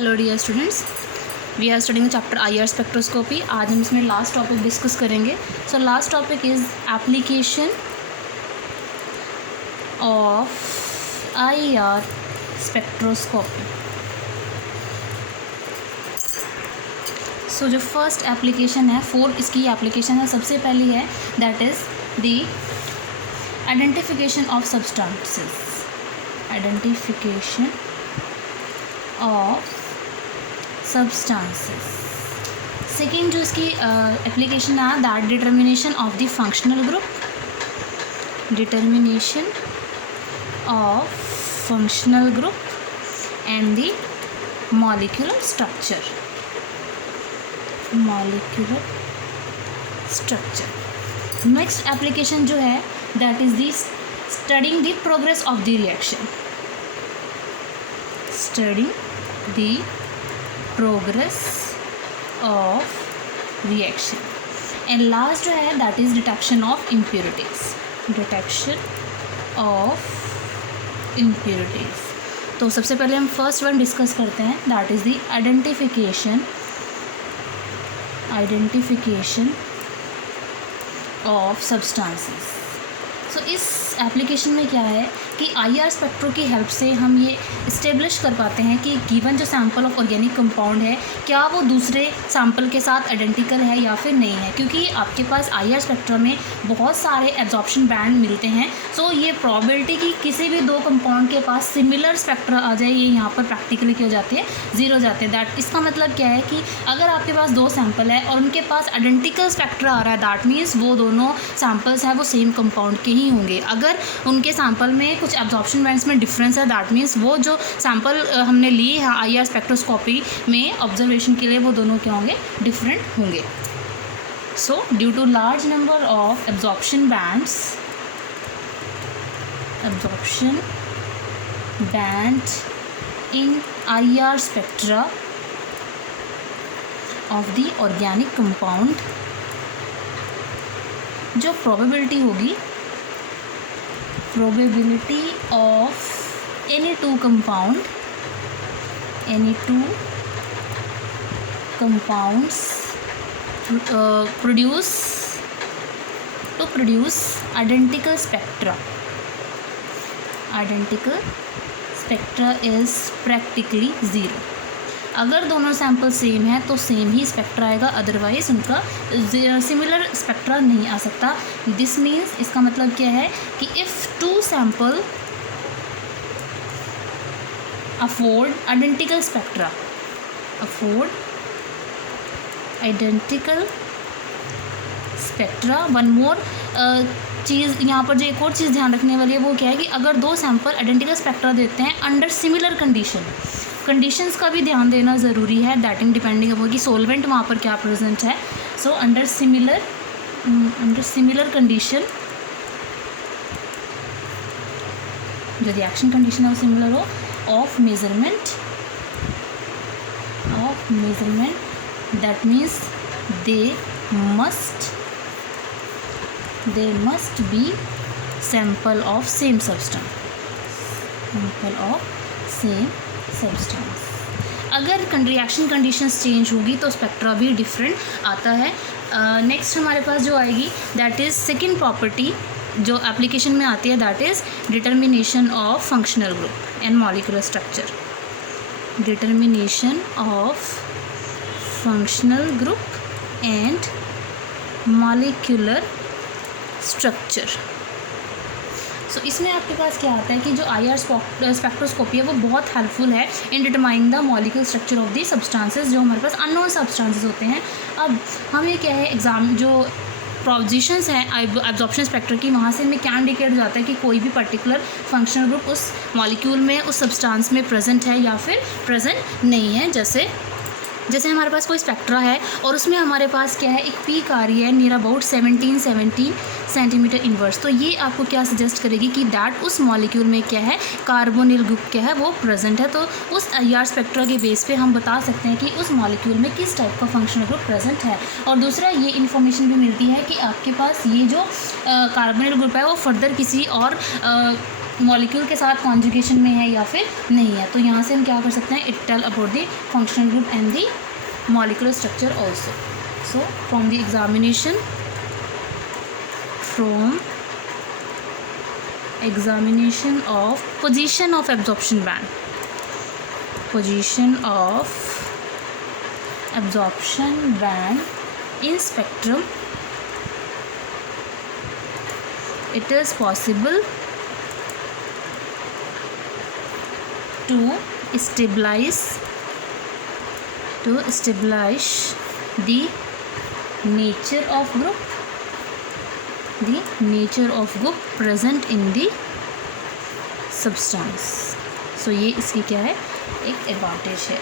Hello dear students, we are studying chapter IR spectroscopy. आज हम इसमें लास्ट टॉपिक डिस्कस करेंगे। So last topic is application of IR spectroscopy. So जो first application है, 4 इसकी application है। सबसे पहली है that is the identification of substances, identification of substances. Second जो इसकी एप्लीकेशन है that determination of the functional group, determination of functional group and the molecular structure, molecular structure. Next application जो है that is the studying the progress of the reaction, studying the progress of reaction. And last जो है that is detection of impurities, detection of impurities. तो सबसे पहले हम first one discuss करते हैं that is the identification of substances. So इस application में क्या है कि IR स्पेक्ट्रो की हेल्प से हम ये इस्टेब्लिश कर पाते हैं कि गिवन जो सैंपल ऑफ ऑर्गेनिक कंपाउंड है क्या वो दूसरे सैंपल के साथ आइडेंटिकल है या फिर नहीं है, क्योंकि आपके पास IR स्पेक्ट्रा में बहुत सारे एब्जॉर्प्शन बैंड मिलते हैं। सो ये प्रोबेबिलिटी कि किसी भी दो कंपाउंड के पास सिमिलर स्पेक्ट्रा आ जाए ये यहाँ पर प्रैक्टिकली क्या हो जाती है, ज़ीरो जाते हैं। दैट इसका मतलब क्या है कि अगर आपके पास दो सैंपल है और उनके पास आइडेंटिकल स्पेक्ट्रा आ रहा है दैट मीन्स वो दोनों सैंपल्स हैं वो सेम कंपाउंड के ही होंगे। अगर उनके सैंपल में कुछ एब्जॉर्प्शन बैंड्स में डिफरेंस है दैट मीन्स वो जो सैंपल हमने लिए हैं IR स्पेक्ट्रोस्कोपी में ऑब्जर्वेशन के लिए वो दोनों क्या होंगे, डिफरेंट होंगे। So due to large number of absorption band in IR spectra of the organic compound, जो प्रोबेबिलिटी होगी, probability of any two compounds produce identical spectra is practically zero। अगर दोनों सैंपल सेम है तो सेम ही spectra आएगा, otherwise उनका similar spectra नहीं आ सकता। दिस मीन्स इसका मतलब क्या है कि if two sample afford identical spectra, one more चीज़ यहाँ पर जो एक और चीज़ ध्यान रखने वाली है वो क्या है कि अगर दो सैंपल आइडेंटिकल स्पेक्ट्रा देते हैं अंडर सिमिलर कंडीशंस का भी ध्यान देना ज़रूरी है। दैट इन डिपेंडिंग अपॉन कि सोलवेंट वहाँ पर क्या प्रेजेंट है। सो अंडर सिमिलर कंडीशन जो रिएक्शन कंडीशन है वो सिमिलर हो, of measurement that means they must be sample of same substance. अगर रिएक्शन कंडीशंस चेंज होगी तो स्पेक्ट्रा भी डिफरेंट आता है। नेक्स्ट हमारे पास जो आएगी दैट इज़ सेकेंड प्रॉपर्टी जो एप्लीकेशन में आती है that is determination of functional group and molecular structure, determination of functional group and molecular structure. So इसमें आपके पास क्या आता है कि जो IR स्पेक्ट्रोस्कोपी है वो बहुत हेल्पफुल है in determining the molecular structure of the substances जो हमारे पास अननोन सब्सटेंसेस होते हैं। अब हमें क्या है जो प्रोपोजिशंस हैं एब्जॉर्प्शन स्पेक्ट्रा की, वहाँ से हमें क्या इंडिकेट हो जाता है कि कोई भी पर्टिकुलर फंक्शनल ग्रुप उस मॉलिक्यूल में उस सब्सटेंस में प्रेजेंट है या फिर प्रेजेंट नहीं है। जैसे हमारे पास कोई स्पेक्ट्रा है और उसमें हमारे पास क्या है, एक पीक आ रही है नियर अबाउट 17 सेंटीमीटर इनवर्स, तो ये आपको क्या सजेस्ट करेगी कि दैट उस मॉलिक्यूल में क्या है, कार्बोनिल ग्रुप क्या है वो प्रेजेंट है। तो उस IR स्पेक्ट्रा के बेस पे हम बता सकते हैं कि उस मॉलिक्यूल में किस टाइप का फंक्शनल ग्रुप प्रेजेंट है। और दूसरा ये इन्फॉर्मेशन भी मिलती है कि आपके पास ये जो कार्बोनिल ग्रुप है वो फर्दर किसी और मॉलिक्यूल के साथ कॉन्जुगेशन में है या फिर नहीं है। तो यहाँ से हम क्या कर सकते हैं, it tell about the functional group and the molecular structure also. So from the examination of position of absorption band in spectrum, it is possible to stabilize the nature of group present in the substance। सो ये इसकी क्या है, एक advantage है।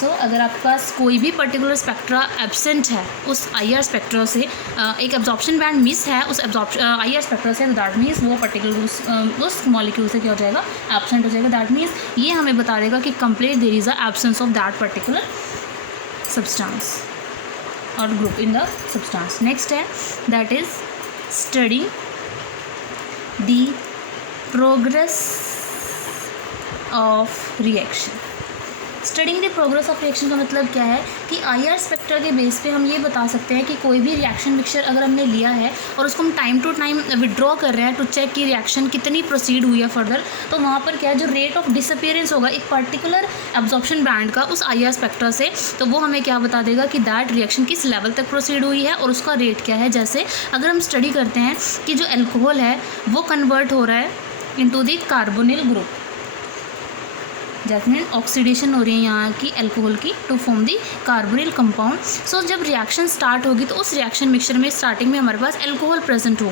सो अगर आपके पास कोई भी पर्टिकुलर स्पेक्ट्रा एब्सेंट है उस IR स्पेक्ट्रा से, एक एब्जॉर्प्शन बैंड मिस है उस IR स्पेक्ट्रा से, दैट मीन्स वो पर्टिकुलर उस मॉलिक्यूल से क्या हो जाएगा, एब्सेंट हो जाएगा। दैट मीन्स ये हमें बता देगा कि complete there is a absence of that particular substance और group in the substance. Next है that is study the progress of reaction. Studying the progress of reaction का मतलब क्या है कि IR स्पेक्ट्रा के बेस पे हम ये बता सकते हैं कि कोई भी रिएक्शन मिक्सचर अगर हमने लिया है और उसको हम टाइम टू टाइम विड्रॉ कर रहे हैं टू चेक कि रिएक्शन कितनी प्रोसीड हुई है फर्दर, तो वहाँ पर क्या है, जो रेट ऑफ डिसअपीयरेंस होगा एक पर्टिकुलर एब्जॉर्प्शन बैंड का उस IR स्पेक्ट्रा से, तो वो हमें क्या बता देगा कि दैट रिएक्शन किस लेवल तक प्रोसीड हुई है और उसका रेट क्या है। जैसे अगर हम स्टडी करते हैं कि जो एल्कोहल है वो कन्वर्ट हो रहा है इनटू द कार्बोनिल ग्रुप, जैसे ऑक्सीडेशन हो रही है यहाँ की एल्कोहल की to form the carbonyl compound. So जब रिएक्शन स्टार्ट होगी तो उस रिएक्शन मिक्सचर में स्टार्टिंग में हमारे पास एल्कोहल प्रेजेंट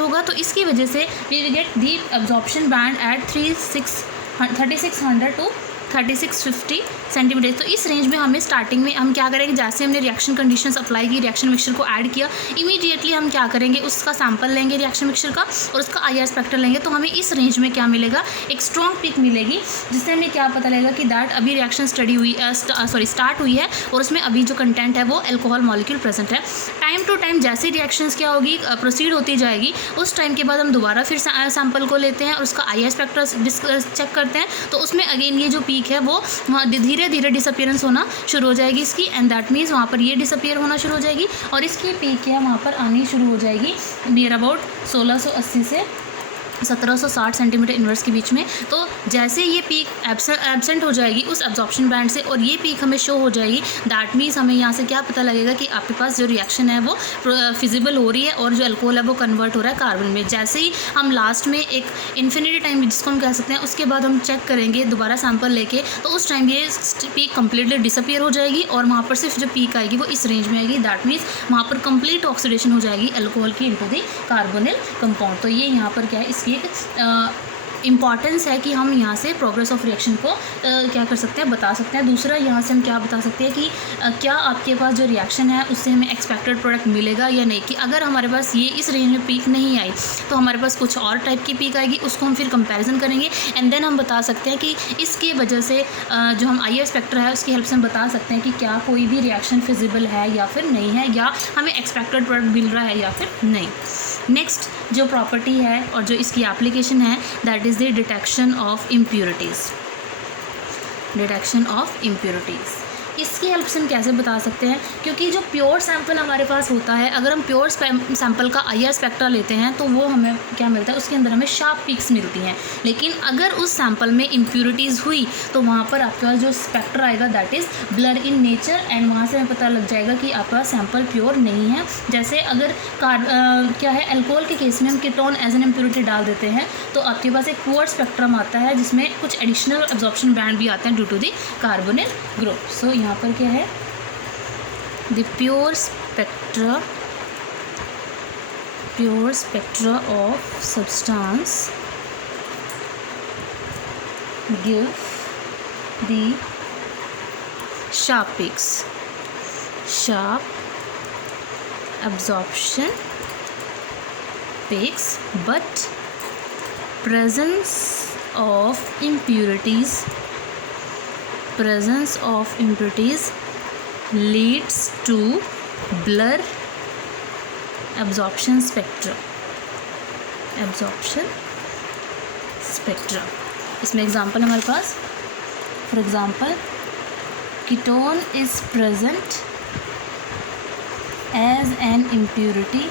होगा, तो इसकी वजह से we will get the absorption band at 3600 to 3650 centimetre. तो इस रेंज में हमें स्टार्टिंग में हम क्या करेंगे, जैसे हमने रिएक्शन कंडीशंस अप्लाई की, रिएक्शन मिक्सचर को ऐड किया, इमीडिएटली हम क्या करेंगे, उसका सैंपल लेंगे रिएक्शन मिक्सचर का और उसका IR स्पेक्ट्रा लेंगे, तो हमें इस रेंज में क्या मिलेगा, एक स्ट्रॉन्ग पिक मिलेगी, जिससे हमें क्या पता लगेगा कि दैट अभी रिएक्शन स्टार्ट हुई है और उसमें अभी जो कंटेंट है वो एल्कोहल मॉलिक्यूल प्रेजेंट है। टाइम टू टाइम जैसे रिएक्शंस क्या होगी, प्रोसीड होती जाएगी, उस टाइम के बाद हम दोबारा फिर सैंपल को लेते हैं और उसका IR स्पेक्ट्रा चेक करते हैं, तो उसमें अगेन ये जो पीक है वो धीरे धीरे डिसअपीयरेंस होना शुरू हो जाएगी इसकी, एंड दैट मीन्स वहाँ पर ये डिसअपीयर होना शुरू हो जाएगी और इसकी पीक है वहाँ पर आनी शुरू हो जाएगी नियर अबाउट 1680 से 1760 सेंटीमीटर इनवर्स के बीच में। तो जैसे ये पीक एब्सेंट हो जाएगी उस एब्जॉर्प्शन बैंड से और ये पीक हमें शो हो जाएगी, दैट मीन्स हमें यहाँ से क्या पता लगेगा कि आपके पास जो रिएक्शन है वो फिजिबल हो रही है और जो अल्कोहल है वो कन्वर्ट हो रहा है कार्बन में। जैसे ही हम लास्ट में एक इन्फिनिटी टाइम जिसको हम कह सकते हैं, उसके बाद हम चेक करेंगे दोबारा सैंपल लेके, तो उस टाइम ये पीक कम्प्लीटली डिसअपीयर हो जाएगी और वहाँ पर सिर्फ जो पीक आएगी वो इस रेंज में आएगी। दैट मीन्स वहाँ पर कंप्लीट ऑक्सीडेशन हो जाएगी अल्कोहल की इनटू दी कार्बोनिल कंपाउंड। तो ये यहाँ पर क्या है, इसकी एक इम्पॉर्टेंस है कि हम यहाँ से प्रोग्रेस ऑफ रिएक्शन को क्या कर सकते हैं, बता सकते हैं। दूसरा यहाँ से हम क्या बता सकते हैं कि क्या आपके पास जो रिएक्शन है उससे हमें एक्सपेक्टेड प्रोडक्ट मिलेगा या नहीं, कि अगर हमारे पास ये इस रेंज में पीक नहीं आई तो हमारे पास कुछ और टाइप की पीक आएगी, उसको हम फिर कंपैरिजन करेंगे एंड देन हम बता सकते हैं कि इसकी वजह से जो हम IR स्पेक्ट्रा है उसकी हेल्प से हम बता सकते हैं कि क्या कोई भी रिएक्शन फिजिबल है या फिर नहीं है, या हमें एक्सपेक्टेड प्रोडक्ट मिल रहा है या फिर नहीं। नेक्स्ट जो प्रॉपर्टी है और जो इसकी एप्लीकेशन है that is the detection of impurities. इसकी हेल्प से हम कैसे बता सकते हैं, क्योंकि जो प्योर सैंपल हमारे पास होता है, अगर हम प्योर सैंपल का IR स्पेक्ट्रा लेते हैं तो वो हमें क्या मिलता है, उसके अंदर हमें शार्प पीक्स मिलती हैं। लेकिन अगर उस सैंपल में इम्प्योरिटीज़ हुई तो वहाँ पर आपके पास जो स्पेक्ट्रा आएगा that is blur in nature, and वहाँ से हमें पता लग जाएगा कि आपका सैंपल प्योर नहीं है। जैसे अगर क्या है, अल्कोहल के केस में हम कीटोन एज एन इम्प्योरिटी डाल देते हैं तो आपके पास एक पुअर स्पेक्ट्रम आता है जिसमें कुछ एडिशनल एब्जॉर्प्शन बैंड भी आते हैं due to the carbonyl group. So यहाँ पर क्या है, the pure spectra of substance give the sharp peaks, sharp absorption peaks, but presence of impurities leads to blur absorption spectrum spectra. इसमें example हमारे पास, for example ketone is present as an impurity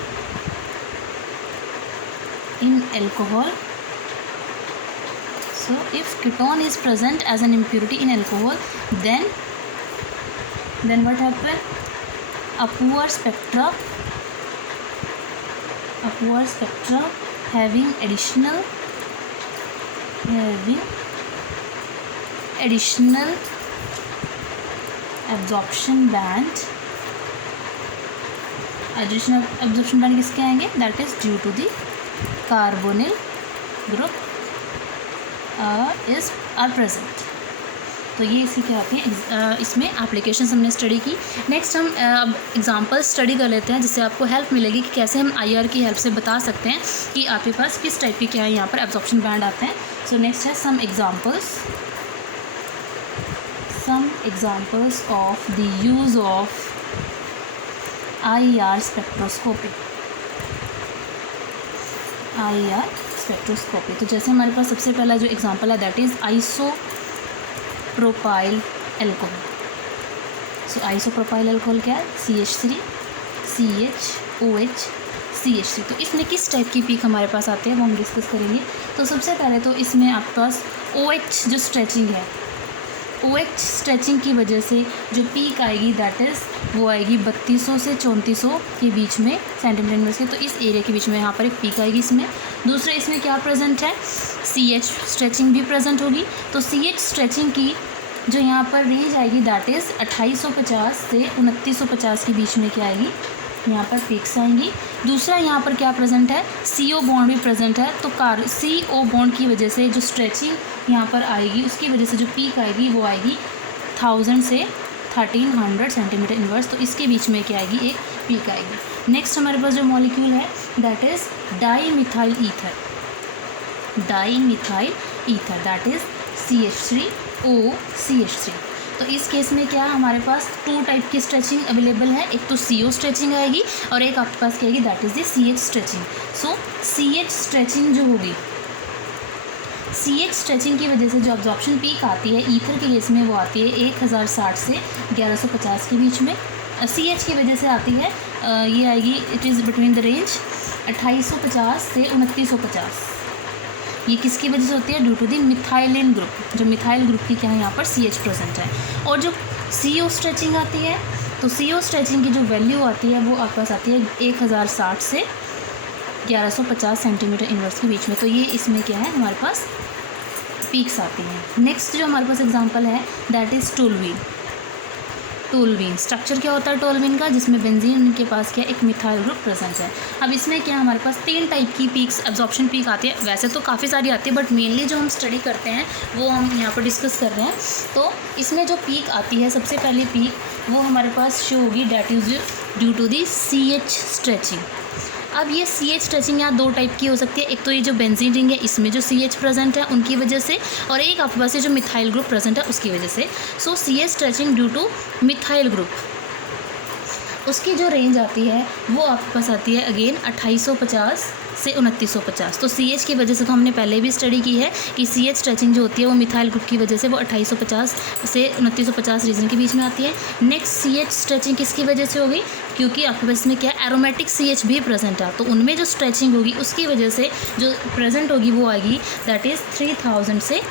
in alcohol. So if ketone is present as an impurity in alcohol, then what happen? A poor spectra having additional absorption band. Additional absorption band किसके आएंगे? That is due to the carbonyl group are present। तो ये इसी क्या आती है, इसमें applications हमने स्टडी की। नेक्स्ट हम अब एग्जांपल स्टडी कर लेते हैं, जिससे आपको हेल्प मिलेगी कि कैसे हम आईआर की हेल्प से बता सकते हैं कि आपके पास किस टाइप के क्या है यहाँ पर एब्जॉर्प्शन बैंड आते हैं। सो नेक्स्ट है some examples of the use of IR spectroscopy. तो जैसे हमारे पास सबसे पहला जो एग्जांपल है that is isopropyl alcohol. So isopropyl alcohol क्या है? CH3 CHOH CH3। तो इसमें किस टाइप की पीक हमारे पास आते हैं वो हम डिस्कस करेंगे। तो सबसे पहले तो इसमें आपके पास OH जो स्ट्रेचिंग है, OH स्ट्रेचिंग की वजह से जो पीक आएगी दैट इज़ वो आएगी 3200 से 3400 के बीच में सेंटीमीटर इनवर्स के। तो इस एरिया के बीच में यहाँ पर एक पीक आएगी इसमें। दूसरा इसमें क्या प्रेजेंट है? CH स्ट्रेचिंग भी प्रेजेंट होगी। तो CH स्ट्रेचिंग की जो यहाँ पर रेंज आएगी दैट इज़ 2850 से 2950 के बीच में क्या आएगी, यहाँ पर पीक्स आएंगी। दूसरा यहाँ पर क्या प्रेजेंट है? CO बॉन्ड भी प्रेजेंट है। तो CO बॉन्ड की वजह से जो स्ट्रेचिंग यहाँ पर आएगी उसकी वजह से जो पीक आएगी वो आएगी 1000 से 1300 सेंटीमीटर इनवर्स। तो इसके बीच में क्या आएगी, एक पीक आएगी। नेक्स्ट हमारे पास जो मॉलिक्यूल है that is dimethyl ether that is CH3OCH3। तो इस केस में क्या हमारे पास 2 टाइप की स्ट्रेचिंग अवेलेबल है, एक तो CO स्ट्रेचिंग आएगी और एक आपके पास क्या आएगी that is the CH stretching. So CH stretching जो होगी, CH स्ट्रेचिंग की वजह से जो अब्जॉर्प्शन पीक आती है ईथर के केस में वो आती है 1060 से 1150 के बीच में। CH की वजह से आती है ये आएगी, it is between the range 2850 से 2950। ये किसकी वजह से होती है? Due to the methylene group, जो मिथाइल ग्रुप की क्या है यहाँ पर CH प्रेजेंट है। और जो CO स्ट्रेचिंग आती है तो CO स्ट्रेचिंग की जो वैल्यू आती है वो आपके पास आती है 1060 से 1150 सेंटीमीटर इनवर्स के बीच में। तो ये इसमें क्या है हमारे पास पीक्स आती हैं। नेक्स्ट जो हमारे पास एग्जांपल है दैट इज़ टोलवीन। स्ट्रक्चर क्या होता है टोलवीन का? जिसमें बेंजीन के पास क्या एक मिथाइल ग्रुप प्रेजेंट है। अब इसमें क्या हमारे पास 3 टाइप की पीक्स एब्जॉर्प्शन पीक आती है। वैसे तो काफ़ी सारी आती है बट मेनली जो हम स्टडी करते हैं वो हम यहाँ पर डिस्कस कर रहे हैं। तो इसमें जो पीक आती है सबसे पहली पीक वो हमारे पास शो होगी that is due to the CH stretching. अब ये CH स्ट्रेचिंग यहाँ 2 टाइप की हो सकती है, एक तो ये जो बेंजीन रिंग है इसमें जो CH प्रेजेंट है उनकी वजह से, और एक आपके पास ये जो मिथाइल ग्रुप प्रेजेंट है उसकी वजह से। सो CH stretching due two methyl group, उसकी जो रेंज आती है वो आपके पास आती है अगेन 2850 से 2950। तो CH की वजह से तो हमने पहले भी स्टडी की है कि CH स्ट्रेचिंग जो होती है वो मिथाइल ग्रुप की वजह से वो 2850 से 2950 रीजन के बीच में आती है। नेक्स्ट CH स्ट्रेचिंग किसकी वजह से होगी? क्योंकि आपके पास में क्या एरोमेटिक CH भी प्रेजेंट है, तो उनमें जो स्ट्रेचिंग होगी उसकी वजह से जो प्रेजेंट होगी वो आएगी दैट इज़ 3000 से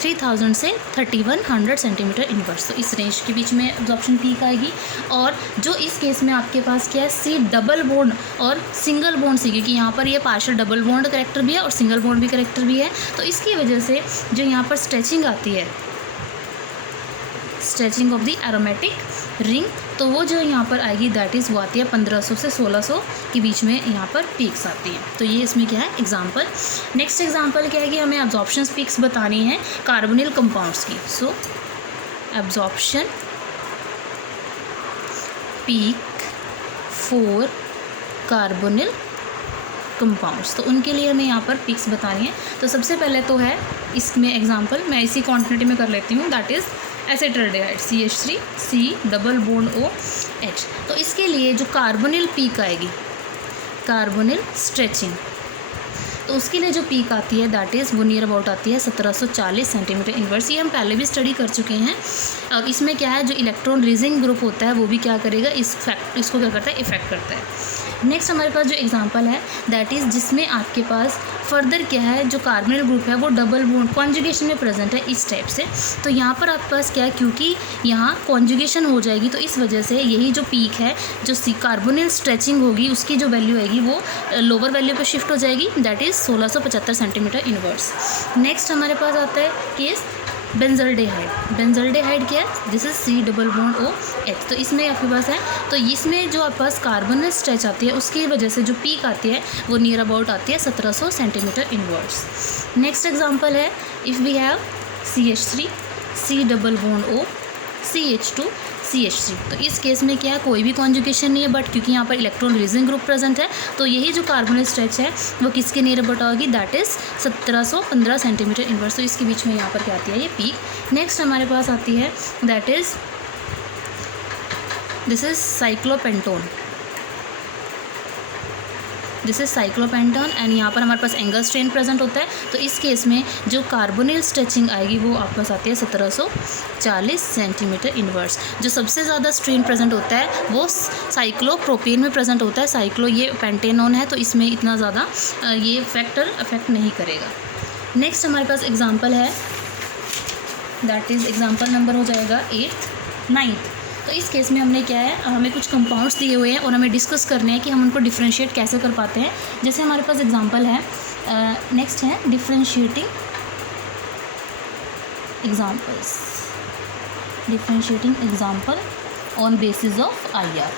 3100 सेंटीमीटर इनवर्स। तो इस रेंज के बीच में एब्जॉर्प्शन पीक आएगी। और जो इस केस में आपके पास क्या है C डबल बॉन्ड और सिंगल बॉन्ड C, क्योंकि यहाँ पर ये पार्शियल डबल बॉन्ड करेक्टर भी है और सिंगल बॉन्ड भी करेक्टर भी है। तो इसकी वजह से जो यहाँ पर स्ट्रेचिंग आती है, stretching of the aromatic ring, तो वो जो यहाँ पर आएगी दैट इज़ वो आती है 1500 से 1600 के बीच में यहाँ पर पीक्स आती हैं। तो ये इसमें क्या है एग्जांपल। नेक्स्ट एग्जांपल क्या है कि हमें एब्जॉर्प्शन पीक्स बतानी है कार्बोनिल कंपाउंड्स की। So absorption peak for carbonyl compounds, तो उनके लिए हमें यहाँ पर पीक्स बतानी है। तो सबसे पहले तो है इसमें एग्जांपल मैं इसी क्वांटिटी में कर लेती हूँ that is acetaldehyde CH3C double bond OH। तो इसके लिए जो कार्बोनिल पीक आएगी, कार्बोनिल स्ट्रेचिंग, तो उसके लिए जो पीक आती है दैट इज़ वो नियर अबाउट आती है 1740 सेंटीमीटर इन्वर्स। ये हम पहले भी स्टडी कर चुके हैं। और इसमें क्या है, जो इलेक्ट्रॉन रिलीजिंग ग्रुप होता है वो भी क्या करेगा, इसको क्या करता है, इफेक्ट करता है। नेक्स्ट हमारे पास जो एग्जांपल है दैट इज़ जिसमें आपके पास फर्दर क्या है, जो कार्बोनिल ग्रुप है वो डबल बॉन्ड कॉन्जुगेशन में प्रेजेंट है इस टाइप से। तो यहाँ पर आपके पास क्या है, क्योंकि यहाँ कॉन्जुगेशन हो जाएगी तो इस वजह से यही जो पीक है, जो कार्बोनिल स्ट्रेचिंग होगी उसकी जो वैल्यू आएगी वो लोअर वैल्यू पे शिफ्ट हो जाएगी, that is 1675 centimetre inverse. Next हमारे पास आता है केस बेंजल्डेहाइड। बेंजल्डेहाइड क्या है, दिस इज C+O H। तो इसमें आपके पास है, तो इसमें जो आपके पास कार्बोनिल स्ट्रेच आती है उसकी वजह से जो पीक आती है वो नियर अबाउट आती है 1700 सेंटीमीटर इनवर्स। नेक्स्ट एग्जांपल है, if we have CH3 C+O CH2 CH3। तो इस केस में क्या है, कोई भी कॉन्जुगेशन नहीं है, बट क्योंकि यहाँ पर इलेक्ट्रॉन रिलीजिंग ग्रुप प्रेजेंट है तो यही जो कार्बोनिल स्ट्रेच है वो किसके नियर अबाउट होगी, दैट इज़ 1715 सेंटीमीटर इनवर्स। तो इसके बीच में यहाँ पर क्या आती है, ये पीक। नेक्स्ट हमारे पास आती है that is this is cyclopentanone. This is cyclopentanone and यहाँ पर हमारे पास एंगल स्ट्रेन प्रेजेंट होता है। तो इस केस में जो कार्बोनिल स्ट्रेचिंग आएगी वो आपके पास आती है 1740 सेंटीमीटर इनवर्स। जो सबसे ज़्यादा स्ट्रेन प्रेजेंट होता है वो साइक्लोप्रोपेन में प्रेजेंट होता है। साइक्लो ये पेंटेनोन है तो इसमें इतना ज़्यादा ये फैक्टर अफेक्ट नहीं करेगा। नेक्स्ट हमारे पास एग्जाम्पल है, दैट इज़ एग्जाम्पल नंबर हो जाएगा 8th 9th। तो इस केस में हमने क्या है, हमें कुछ कंपाउंड्स दिए हुए हैं और हमें डिस्कस करने हैं कि हम उनको डिफ्रेंशिएट कैसे कर पाते हैं। जैसे हमारे पास एग्जांपल है, नेक्स्ट है differentiating examples, differentiating example on basis of IR।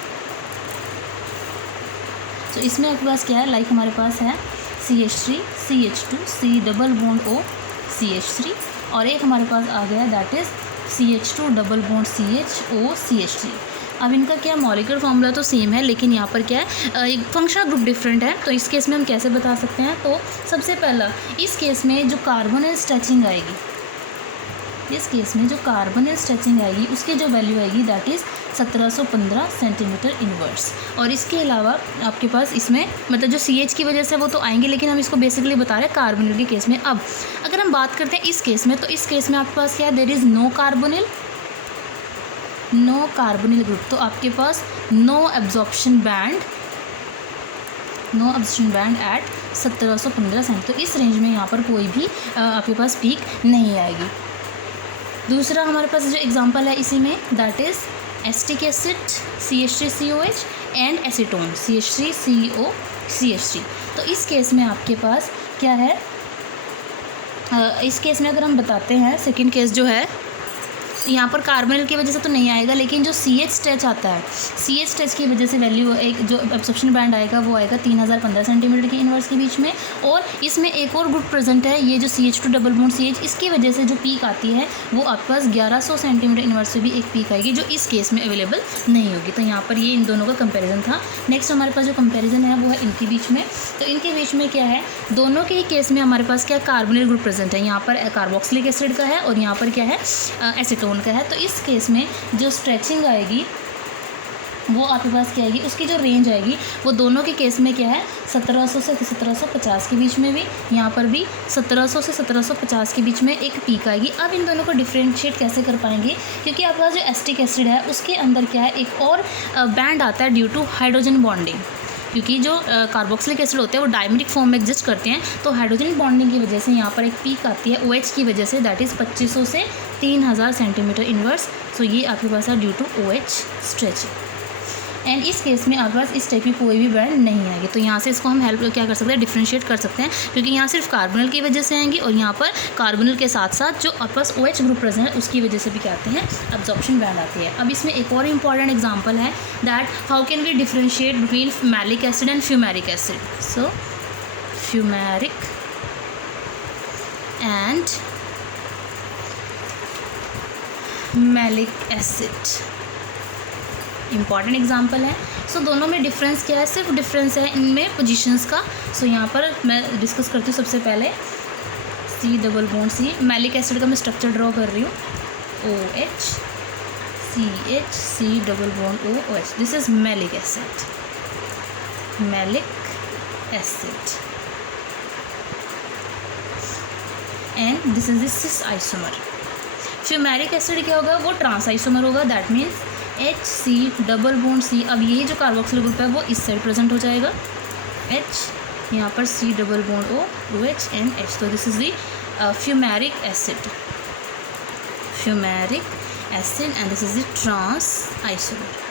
तो इसमें आपके पास क्या है, लाइक हमारे पास है CH3 CH2 C+O CH3 और एक हमारे पास आ गया that is CH2 CHO CH3। अब इनका क्या मॉलिक्यूलर फॉर्मूला तो सेम है लेकिन यहाँ पर क्या है, एक फंक्शनल ग्रुप डिफरेंट है। तो इस केस में हम कैसे बता सकते हैं, तो सबसे पहला इस केस में जो कार्बोनिल स्ट्रेचिंग आएगी, इस केस में जो कार्बोनिल स्ट्रेचिंग आएगी उसकी जो वैल्यू आएगी दैट इज़ 1715 सेंटीमीटर इनवर्स। और इसके अलावा आपके पास इसमें मतलब जो CH की वजह से वो तो आएंगे लेकिन हम इसको बेसिकली बता रहे हैं कार्बोनिल के केस में। अब अगर हम बात करते हैं इस केस में, तो इस केस में आपके पास क्या है, there is no carbonyl group. तो आपके पास no absorption band at 1715 cent. तो इस रेंज में यहाँ पर कोई भी आपके पास पीक नहीं आएगी। दूसरा हमारे पास जो एग्जांपल है इसी में that is acetic acid CH3COH and acetone CH3CO CH3। तो इस केस में आपके पास क्या है, इस केस में अगर हम बताते हैं सेकंड केस जो है, यहाँ पर कार्बोनिल की वजह से तो नहीं आएगा लेकिन जो CH स्ट्रेच आता है, CH स्ट्रेच की वजह से वैल्यू एक जो एब्सॉर्प्शन बैंड आएगा वो आएगा 3015 सेंटीमीटर के इनवर्स के बीच में। और इसमें एक और ग्रुप प्रेजेंट है, ये जो CH2 CH, इसकी वजह से जो पीक आती है वो आपके पास 1100 सेंटीमीटर इनवर्स से भी एक पीक आएगी जो इस केस में अवेलेबल नहीं होगी। तो यहाँ पर ये इन दोनों का कंपेरिजन था। नेक्स्ट हमारे पास जो कंपेरिजन है वो है इनके बीच में। तो इनके बीच में क्या है, दोनों के ही केस में हमारे पास क्या कार्बोनिल ग्रुप प्रेजेंट है, यहाँ पर कार्बोक्सिलिक एसिड का है और यहाँ पर क्या है एसीटोन का है। तो इस केस में जो स्ट्रेचिंग आएगी वो आपके पास क्या आएगी, उसकी जो रेंज आएगी वो दोनों के केस में क्या है 1700 से 1750 के बीच में भी, यहाँ पर भी 1700 से 1750 के बीच में एक पीक आएगी। अब इन दोनों को डिफ्रेंशिएट कैसे कर पाएंगे, क्योंकि आपके पास जो एसिटिक एसिड है उसके अंदर क्या है एक और बैंड आता है ड्यू टू हाइड्रोजन बॉन्डिंग। क्योंकि जो कार्बोक्सिलिक एसिड होते हैं वो डायमेरिक फॉर्म में एग्जिस्ट करते हैं, तो हाइड्रोजन बॉन्डिंग की वजह से यहाँ पर एक पीक आती है OH की वजह से, दैट इज़ 2500 से 3000 सेंटीमीटर इनवर्स। सो ये आपके पास है due to OH stretching. And इस केस में आपके पास इस टाइप की कोई भी बैंड नहीं आएगी। तो यहाँ से इसको हम हेल्प क्या कर सकते हैं, डिफ्रेंशिएट कर सकते हैं, क्योंकि यहाँ सिर्फ कार्बोनिल की वजह से आएंगी और यहाँ पर कार्बोनिल के साथ साथ जो आपके पास OH ग्रुप प्रेजेंट है उसकी वजह से भी क्या आते हैं, एब्जॉर्प्शन बैंड आती है। अब इसमें एक और इंपॉर्टेंट एग्जाम्पल है that how can we differentiate between maleic acid and fumaric acid. So fumaric and maleic acid important example है। सो दोनों में डिफरेंस क्या है, सिर्फ डिफरेंस है इनमें पोजीशंस का। सो यहाँ पर मैं डिस्कस करती हूँ सबसे पहले C+C। मैलिक एसिड का मैं स्ट्रक्चर ड्रॉ कर रही हूँ, OH CH C+OH। This is malic acid, maleic acid. And this is the cis isomer. Fumaric acid क्या होगा, वो ट्रांस आइसोमर होगा, that means HC double bond C। अब ये जो कार्बोक्सिल ग्रुप है वो इस साइड प्रेजेंट हो जाएगा, H यहाँ पर C double bond O, OH and H। तो this is the fumaric acid, fumaric acid and this is the trans isomer.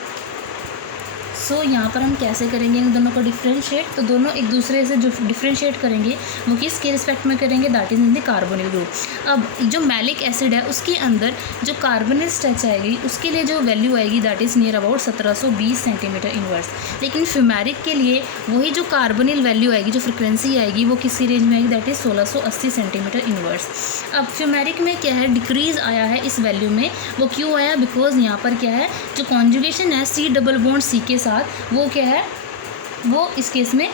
So यहाँ पर हम कैसे करेंगे इन दोनों को डिफ्रेंशिएट, तो दोनों एक दूसरे से जो डिफ्रेंशिएट करेंगे वो किसके रिस्पेक्ट में करेंगे, that is in the carbonyl group. अब जो मैलिक एसिड है उसके अंदर जो कार्बोनिल स्ट्रेच आएगी उसके लिए जो वैल्यू आएगी that is near about 1720 centimetre inverse. लेकिन फ्यूमेरिक के लिए वही जो कार्बोनिल वैल्यू आएगी, जो फ्रिक्वेंसी आएगी वो किसी रेंज में आएगी, दैट इज़ 1680 सेंटीमीटर इनवर्स। अब फ्यूमेरिक में क्या है, डिक्रीज़ आया है इस वैल्यू में, वो क्यों आया, बिकॉज यहाँ पर क्या है, जो कॉन्जुगेशन है C डबल बॉन्ड C के साथ वो क्या है, वो इस केस में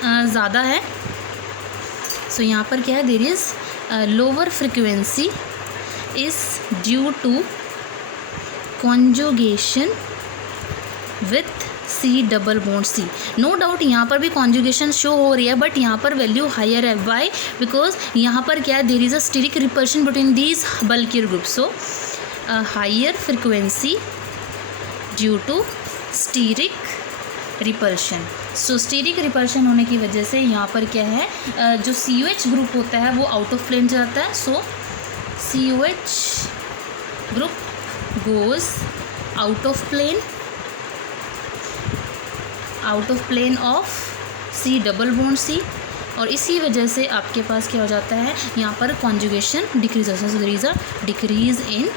ज़्यादा है। सो यहाँ पर क्या है, there is lower frequency is due to conjugation with C double bond C। No doubt यहाँ पर भी कॉन्जुगेशन शो हो रही है, बट यहाँ पर वैल्यू हायर है। वाई, बिकॉज यहाँ पर क्या है, there is a steric repulsion between these bulkier groups. So higher frequency due to steric repulsion. So steric repulsion होने की वजह से यहाँ पर क्या है, जो COH ग्रुप होता है वो आउट ऑफ प्लेन जाता है। So COH group goes out of plane of C double bond C, और इसी वजह से आपके पास क्या हो जाता है, यहाँ पर कॉन्जुगेशन डिक्रीज होता है। So there is a decrease in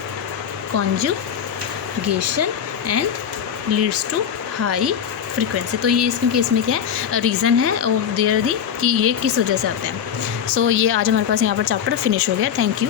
conjugation and leads to high frequency. तो ये इसके केस में क्या है, रीज़न है और देयर दी कि ये किस वजह से आते हैं। सो ये आज हमारे पास यहाँ पर चैप्टर फिनिश हो गया। Thank you.